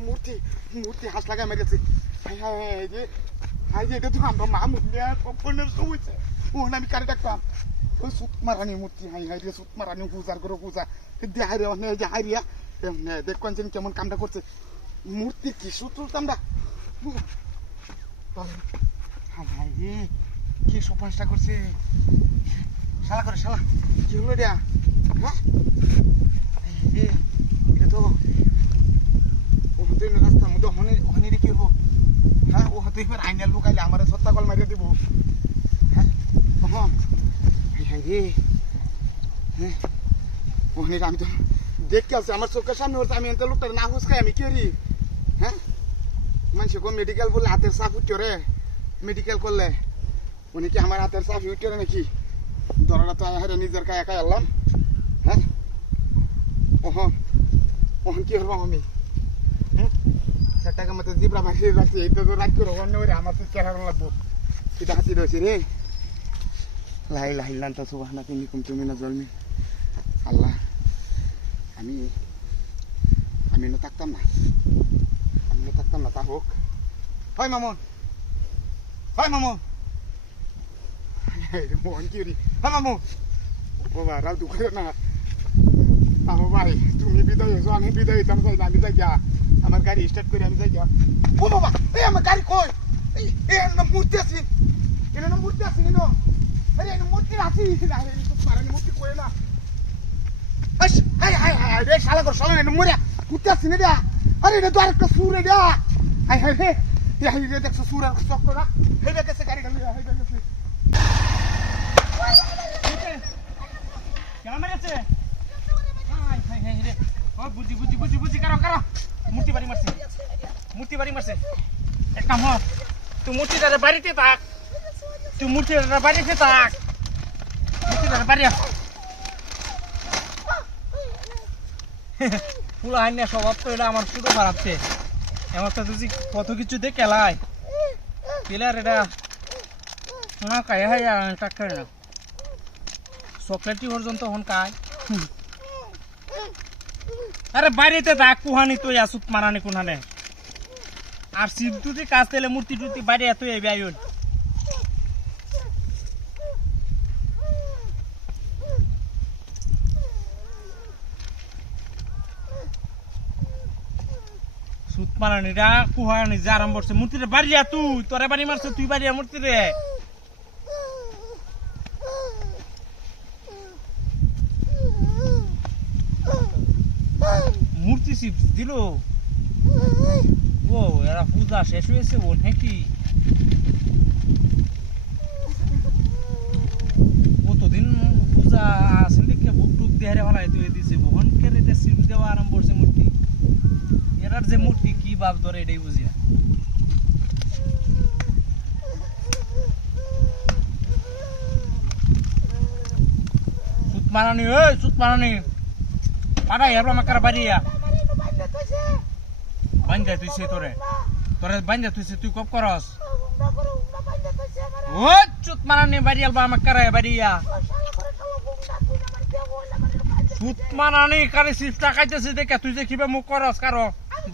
মূর্তি মূর্তি হাস লাগা মেরেছে হাই হাই হাই যে হাই যে এটা তো আমরা মা মুন্ডিয়া কখনো শুয়েছে ওখানে আমি কারে ডাকতাম ওই সুতমারানি মূর্তি হাই হাই রে সুতমারানি পূজার করে পূজা দেখাই রে অনেক যে হাই রিয়া দেখছেন কেমন কামটা করছে মূর্তি কি সুতুলতাম না হাই হাই রে কি সপাসটা করছে শালা করে শালা কি হলো রে হ্যাঁ এটা তো ও হতে রাস্তার মধ্যে ওখানে কি হবো হ্যাঁ ও হতে এবার আইনাল লুকাইলে আমার সত্তা কল মারিয়ে দিব হ্যাঁ হ্যাঁ রে হ্যাঁ ওখানে আমি তো দেখতে আসছি আমার চোখের সামনে হচ্ছে আমি এত লোকটার না হুসকাই আমি কি করি হ্যাঁ মানুষ মেডিকেল বললে হাতের সাফ উঠে রে মেডিকেল করলে উনি কি আমার হাতের সাফ উঠে রে নাকি দরটা তো হেরে নিজের কায় একাই আনলাম হ্যাঁ ওহন ওহন কি হবো আমি সেটাকে মতো জিব্রা ভাসিয়ে রাখছি এই তো রাখ করে অন্য আমার তো চেহারা লাগবো এটা হাসি রয়েছে রে লাই লাহিল্লান তা সুবহানা তুমি তুমি না জলমি আল্লাহ আমি আমি না থাকতাম না তা হোক হয় মামন মোহন কি রে হ্যাঁ মামু বাবা রাও দুঃখ না আহো ভাই তুমি বিদায় হয়েছো আমি বিদায় হইতাম চাই না আমি যাই গিয়া আমার গাড়ি স্টার্ট করে আমি যাই গিয়া ও বাবা এই আমার গাড়ি কই এই মূর্তি আছে এখানে মূর্তি আছে কেন আরে এই মূর্তি আছে না পারানি মূর্তি কই না আস হাই হাই হাই রে শালা কর শালা না মরিয়া মূর্তি আছে না রে আরে এটা তো আরেকটা সুর রে হাই হাই রে এই রে দেখছো সুর আর চক্র না হেবে গেছে গাড়ি গাড়ি হেবে গেছে কেমন মেরেছে হাই হাই রে ও বুঝি কারো মূর্তি বাড়ি মারছে এক কাম হ তুই মূর্তিটারে বাড়িতে থাক মূর্তিটারে বাড়ি আস পুলা হাইনা স্বভাব তো এটা আমার শুধু বাড়াচ্ছে আমার তো যদি কত কিছু দিয়ে কেলায় কেলার এটা না কায় হাই টাক করে না চকলেটটি পর্যন্ত হন কায় আরে বাড়িতে থাক কুহানি তুই আসুত মারানি কুহানে আর শিব তুই কাজ দিলে মূর্তি টুর্তি বাড়ি এত এই আয়ুন সুত মারানিরা কুহানি যা আরম্ভ করছে মূর্তিটা বাড়িয়া তুই তোরে বাড়ি মারছে তুই বাড়িয়া মূর্তি রে মূর্তি শিব দিল ও এরা পূজা শেষ হয়েছে ও নাকি কতদিন পূজা আসেন দেখে বুক টুক দিয়ে ভালাই তুই দিছে বহন করে শিব দেওয়া আরম্ভ করছে মূর্তি এরার যে মূর্তি কি ভাব ধরে এটাই বুঝি না সুত মারানি পাড়া এবার মাকার বাড়িয়া বান্ধা তুইছে তোরে বান্ধা তুইছে তুই কব করস ও চুত মারানি বাড়ি আলবা আমাক কারায় বাড়িয়া সুত মারানি কারে সিফটা খাইতেছে দেখে তুই যে কিবা মুখ করস কারো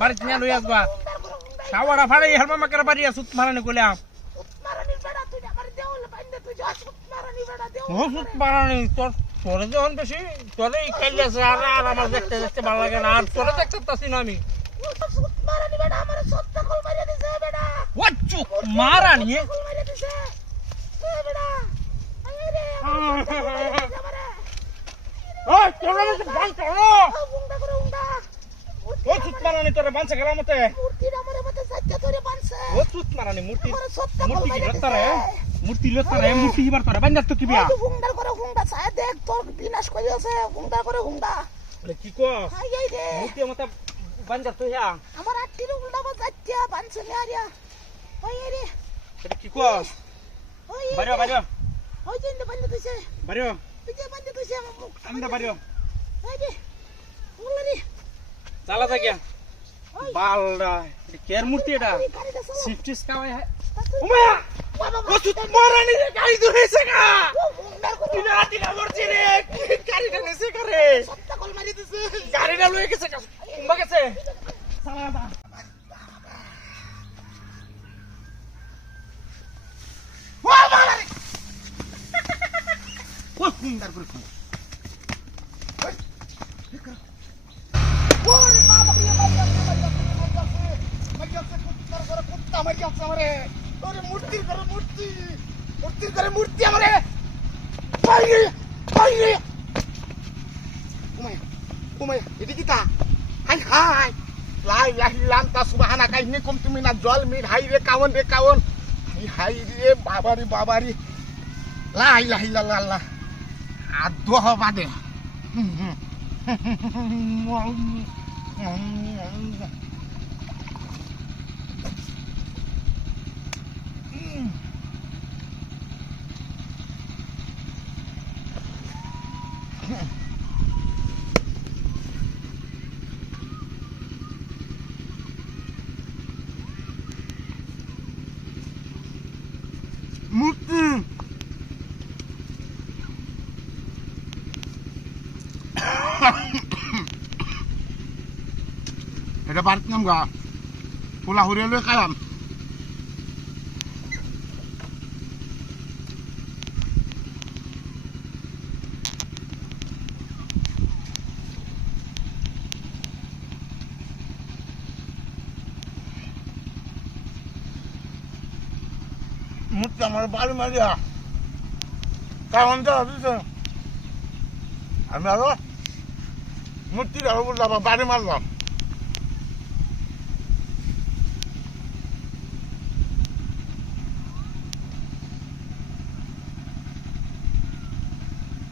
বাড়িতে নিয়ে লই আসবা সাওয়ারা ফাড়াই হালবা মাকার বাড়িয়া সুত মারানি কইলাম ও সুত মারানি তোরে যখন বেশি তোরে কাইলে আছে আর আমার দেখতে ভালো লাগে না আর তোরে দেখতে পাচ্ছি না আমি মারানি বেটা আমারে সত্তা কল মারিয়া দিছে বেটা ওয়াচ্চু মারানি দিছে বেটা আরে ওই তোরে বান তোরো উংডা করে উংডা ও সুত মারানি তোরে বানছে গেলা মতে মূর্তির আমারে মতে সাজ্জা ধরে বানছে ও সুত মারানি মূর্তি কি লতারে মূর্তি হিবার তোরে বান্দার তো কি বিয়া হুংডা করে হুংডা ছায় দেখ তোর বিনাশ কই আছে হুংডা করে হুংডা বলে কি কো হাই এই রে মূর্তি মতে বান্দার তো হ্যাঁ আমার আটটির উল্টা বাজাচ্চা বানছে মিয়ারিয়া ওই রে এটা কি কো ওই বাড়িও ওই যে বান্দা তুইছে বাড়িও তুই যে বান্দা তুইছে আমার মুখ আমরা বাড়িও এই রে ওলা রে চালা থাকিয়া বালডা এটা কের মূর্তি এটা সিফটিস কাওয়াই ওমায়া ও সুত মারানি রে গাড়ি ধরেছে গা দিনা মরছি রে গাড়িটা নেছে করে সত্তা কল মারি দিছে গাড়িটা লয়ে গেছে কুম্বা গেছে সারা সুন্দর করে খাও ওরে বাবা রে মাইয়াছে কুত্তার ঘরে কুত্তা মাইয়াছে আমারে ওরে মূর্তির ঘরে মূর্তি আমারে বাইরে উমায়া এদিকে তা হাই হাই লাই লাহিলাম তা সুবহানা কাইনি কম তুমি না জল মিট হাই রে কাওন হাই রে বাবারি লা ইলাহা ইল্লাল্লাহ আদু হবা দে মূর্তি এটা বাড়িতে নাম গা পোলা হরিয়া লই খাইলাম মূর্তি আমার বাড়ি মারিয়া কারণ আমি আরো মূর্তির আরো বললাম বাড়ি মারলাম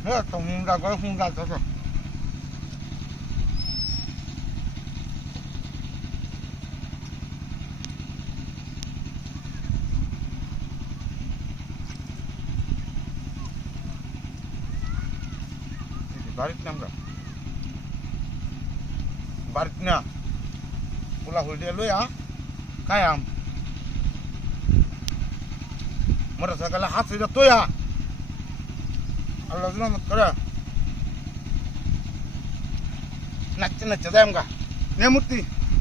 হ্যাঁ তো হুন্ডা করে হুন্ডা চাষা বাড়িতে নামগা বাড়িতে না পোলা হইলে লইয়া খায়াম মোটরসাইকেলে হাত সেটা তোয়া আল্লাহ রহমত করে নাচতে যাই আমগা নে মূর্তি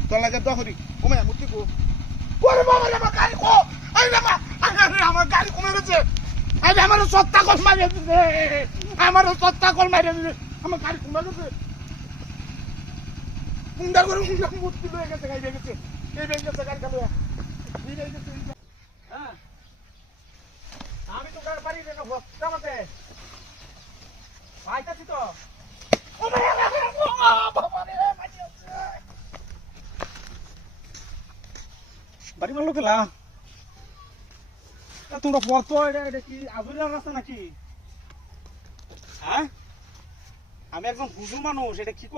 তোর লাগে দহরি কমে মূর্তি কো ওরে বাবা রে আমার গাড়ি কো আই বাবা আমার গাড়ি কমে গেছে আরে আমার সত্তা কল মারিয়ে দিছে আমার সত্তা কল মারিয়ে দিছে আমার গাড়ি কমে গেছে সুন্দর করে মূর্তি লয়ে গেছে গাড়ি গেছে এই বেগে গেছে গাড়ি কালো হ্যাঁ আমি তো বাড়ি রে না বস্তা মতে আইতাছি তো ও বাবা রে বাড়ি মারলো খেলা তোমরা পড়তো এটা কি আজুরিয়ার রাস্তা নাকি হ্যাঁ আমি একজন হুজুর মানুষ এটা কি ক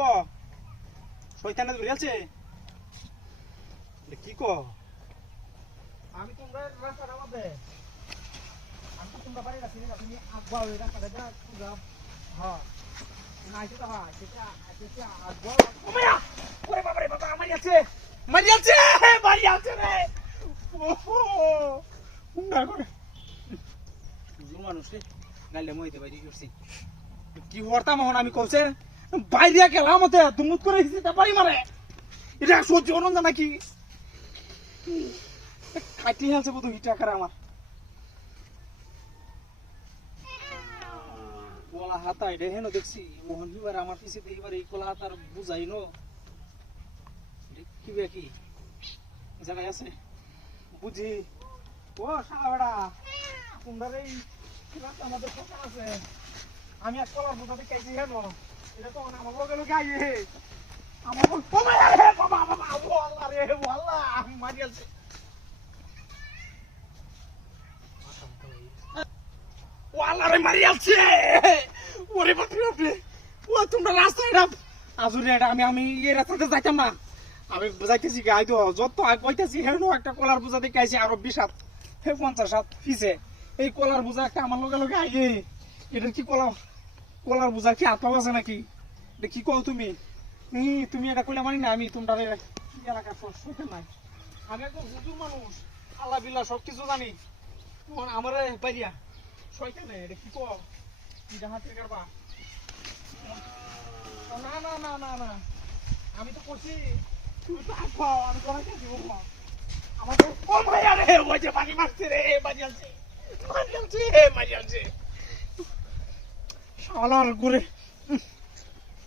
শয়তানে ধরে আছে এটা কি ক আমি তোমরা রাস্তাটা মধ্যে আমি তো তোমরা বাড়ি রাখছি না তুমি আগবা ওই রাস্তাটা যা তোমরা হ্যাঁ না আইতে তো হ্যাঁ সেটা আগবা ওমায়া ওরে বাবা রে বাবা মারি আছে রে ওহো উন্ডা করে হুজুর মানুষ রে গালে মইতে বাইরে করছি কি হরতাম এখন আমি কইছে বাইরে গেলাম মতে দুমুত করে দিছি তা বাড়ি মারে এটা সহ্য হন না নাকি কাটি আছে বুঝো হিটা করে আমার কোলা হাতা এটা হেন দেখছি মোহন বিবার আমার পিছে এইবার এই কোলা হাতার বুঝাই নো কি কি জায়গায় আছে বুঝি ও সারাবেড়া তোমরা এই আমাদের কথা আছে আমি এক কলার বোঝাতে চাইছি হেন এটা তো আমার বগলে গাইয়ে আমার বাবা বাবা আল্লাহ রে আল্লাহ আমি মারি আছে ও আল্লাহ রে মারি আছে ওরে বাপরে ও তোমরা রাস্তায় আজুরে এটা আমি এই রাস্তাতে যাইতাম না আমি যাইতেছি গাই তো যত কইতাছি হেন একটা কলার বোঝা দেখে আইছি আরো 20 হাত 50 হাত পিছে এই কলার বোঝা একটা আমার লগে আইয়ে এটা কি কলার বোঝা কি হাত আছে নাকি এটা কি কও তুমি তুমি এটা কইলা মানি না আমি তোমরা এলাকার সইতে নাই আমি একদম হুজুর মানুষ আল্লাহ বিল্লাহ সবকিছু জানি আমারে পাইয়া সইতে নাই এটা কি কও কি হাতে করবা না না না না না আমি তো করছি তুই তো আপাও আমি কোথায় দিব আমাকে ও মাইয়া রে ওই যে পানি মারছে রে মারি আছে শালার ঘুরে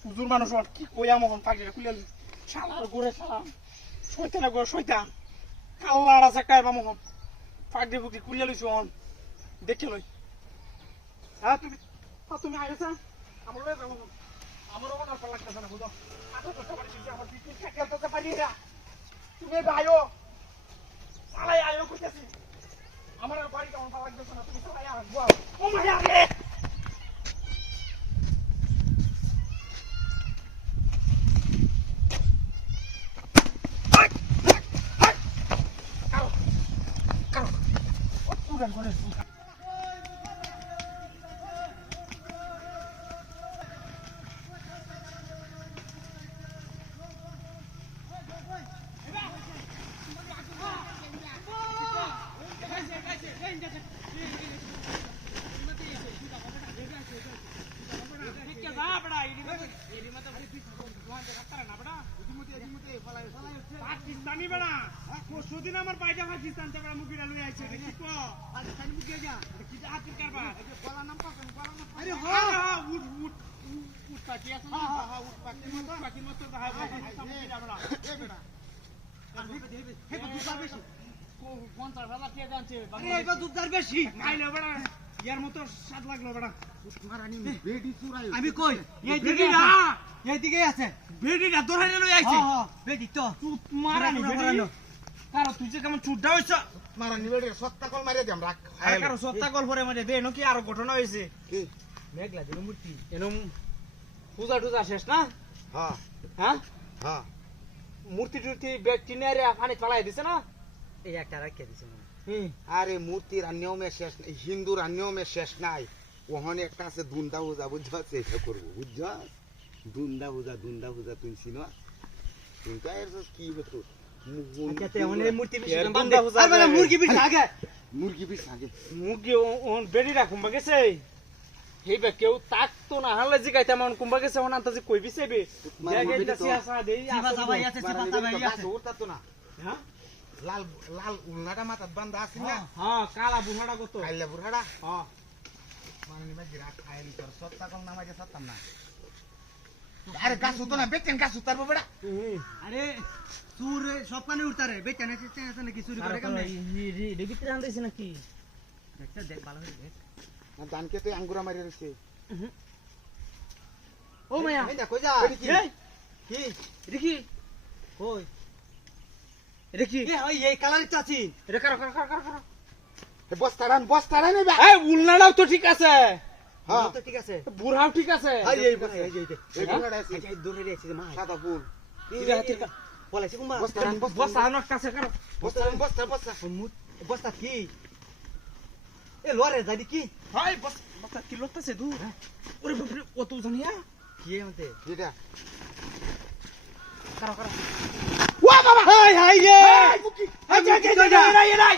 হুজুর মানুষ আর কি কইয়া মহন পাগড়িটা খুলে শালার ঘুরে শালা শয়তানা ঘুরে শয়তান কাল্লার আছে কাইবা মহন পাগড়ি ফুগড়ি খুলে লইছ অন দেখে লই হ্যাঁ তুমি আইছা আমার লয়ে যাবো আমারও মনে হয় লাগতেছে না বুঝো আগে তো সবাই দিছে আমার পিছনে খেতে তো পারি না তুমি ভাইও শালাই আইও কইতাছি আমার বাড়িটা আমার ভালো লাগতেছে না তুমি শালাই আসবো ও মাইয়া রে পাকিস্তানি বেড়া পরশুদিন আমার বাইটা পাকিস্তান থেকে মুগিরা লই আইছে দেখি তো পাকিস্তানি মুগিয়া যা কি আতির কারবা গলা নাম পাকেন গলা নাম আরে হ্যাঁ উঠ উঠ উঠ পাকি আছে না হ্যাঁ উঠ পাকি মত দা হয় পাকিস্তান মুগিরা বেড়া এ বেড়া হে দুধ বেশি 50,000 টাকা জানছে আরে এটা দুধ বেশি খাইলে বেড়া ইয়ার মতো স্বাদ লাগলো বেড়া মারানি বেডি চুরাই আমি কই এইদিকে না এইদিকে আছে বেডিটা ধরে লই আইছে হ্যাঁ বেডি তো চুপ মারানি বেডি কারো তুই যে কেমন চুড্ডা হইছ মারানি বেডি সত্তা কল মারিয়া দিম রাখ আর কারো সত্তা কল পরে মধ্যে দে নাকি আরো ঘটনা হইছে কি মেঘলা দিল মূর্তি এনম পূজা টুজা শেষ না হ্যাঁ হ্যাঁ হ্যাঁ মূর্তি টুর্তি ব্যাগ কিনে রে পানি ফালাই দিছে না এই একটা রাখিয়ে দিছে আরে মূর্তির নিয়মে শেষ নাই হিন্দুর নিয়মে শেষ নাই ওখানে একটা আছে দুন্দা পূজা বুঝছস এটা করবো বুঝছস দুন্দা পূজা তুই চিনো কিন্তু এর কি হতো মূর্তি বান্দা পূজা আরে মুরগি বিশ আগে মুরগি পিস আগে মুগি ওন বেডি রাখুম গেছে হেবে কেউ তাক তো না হালে জিগাইতে মান কুম্বা গেছে ওন আন্তাজি কই বিছেবে দেখে দিছি আসা দেই জিবা জাবাই আছে জিবা জাবাই আছে ওরতা তো না হ্যাঁ লাল লাল উলনাটা মাথাত বান্ধা আছে না হ্যাঁ কালা বুহাড়া কত খাইলে বুড়াটা হ্যাঁ মানে মা গিরা খাইলি তোর সত্তা কল নামাজে সত্তাম না আরে গাছ হতো না বেচেন গাছ উতারবো বেড়া আরে চুর সব কানে উঠতারে বেচানে চেষ্টা আছে নাকি চুরি করে কেমনে রে ভিতরে আনতেছ নাকি দেখতে দেখ ভালো করে দেখ দানকে তো আঙ্গুরা মারি রইছে ও মায়া এই দেখো যা এই কি দেখি কই দেখি এ ওই এই কালারের চাচি রে কর বস্তা রান এবা এই উলনাটাও তো ঠিক আছে হ্যাঁ তো ঠিক আছে বুড়াও ঠিক আছে এই বসে এই যে এই বুড়াটা আছে এই দূরে রে আছে মা সাদা ফুল ইরা হাতির কা বলাইছি কুমা বস্তা আনক কাছে কর বস্তা বস্তা কি এ লরে যাই কি হাই বস্তা কি লতাছে দূর ওরে বাপরে কত জানিয়া কি মতে এটা কর ওয়া বাবা হাই হাই রে আচ্ছা এরাই